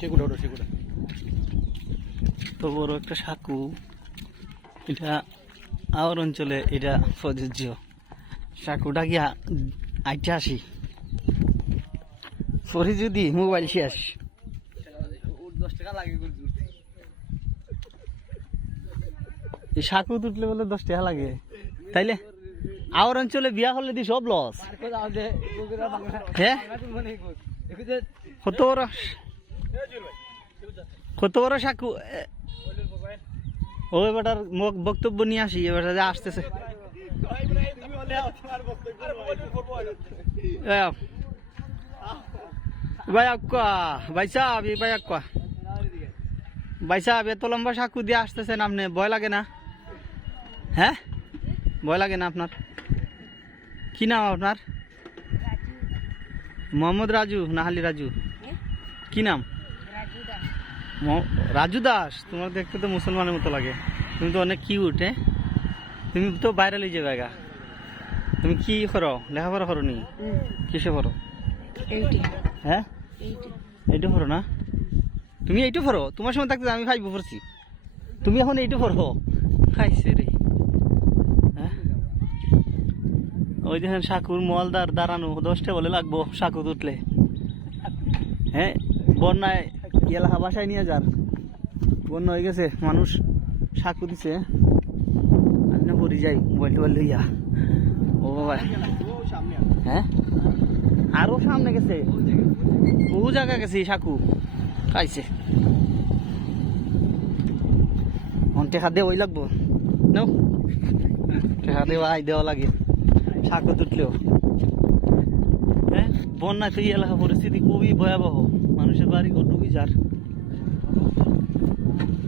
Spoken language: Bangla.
সেগুলো ওটা সেগুলো। তো বড় একটা সাকু। এটা আমার অঞ্চলে এটা প্রযোজ্য। সাকুটা গিয়া আইটা আসি। সরি যদি মোবাইল শেষ দশ টাকা লাগে এই সাকু তুটলে বলে দশ টাকা লাগে। তাইলে আমার অঞ্চলে বিয়া হলে দি সব লস হ্যাঁ? কত বড়? কত বড় সাকু? এ, ওই বেটার মোক বক্তব্য নিয়ে আসি এবার যে আসতেছে। ভাই আক্কা ভাই সাহেব এই ভাই আক্কা। ভাই সাহেব এত লম্বা সাকু দিয়ে আসতেছেন আপনি ভয় লাগে না? হ্যাঁ? ভয় লাগে না আপনার? কি নাম আপনার? মোহাম্মদ রাজু নাহালি রাজু? কি নাম? রাজু দাস, তোমার দেখতে তো মুসলমানের মতো লাগে। তুমি তো অনেক কিউট হ্যাঁ? তুমি তো বাইরে লিয়ে যাবে গা। তুমি কি করো? লেখাপড়া করো নি কিসে করো হ্যাঁ? এইটা করো না? তুমি এইটা করো তোমার সময় থাকতে আমি ফাইভ পড়ছি। তুমি এখন এইটা করো খাইছে রে। হ্যাঁ? ওই দেখেন সাকুর মলদার দাঁড়ানো, দশটা বলে লাগবো সাকু তুটলে হ্যাঁ? বন্যায় এলাকা বাসায় নিয়ে যান। বন্যা হয়ে গেছে, মানুষ সাকু দিছে। পরি যাই, মোবাইল টোবাইল লইয়া। ও বাবা। হ্যাঁ? আরও সামনে গেছে। ও জায়গা গেছে সাকু। খাইছে। টেকা দে ওই লাগবো। নাও। টেকা দেওয়া আই দেওয়া লাগে। সাকু তুটলেও। বন্যা সেই এলাকা পরিস্থিতি খুবই ভয়াবহ। মানুষের বাড়ি ঘর ডুবি যার।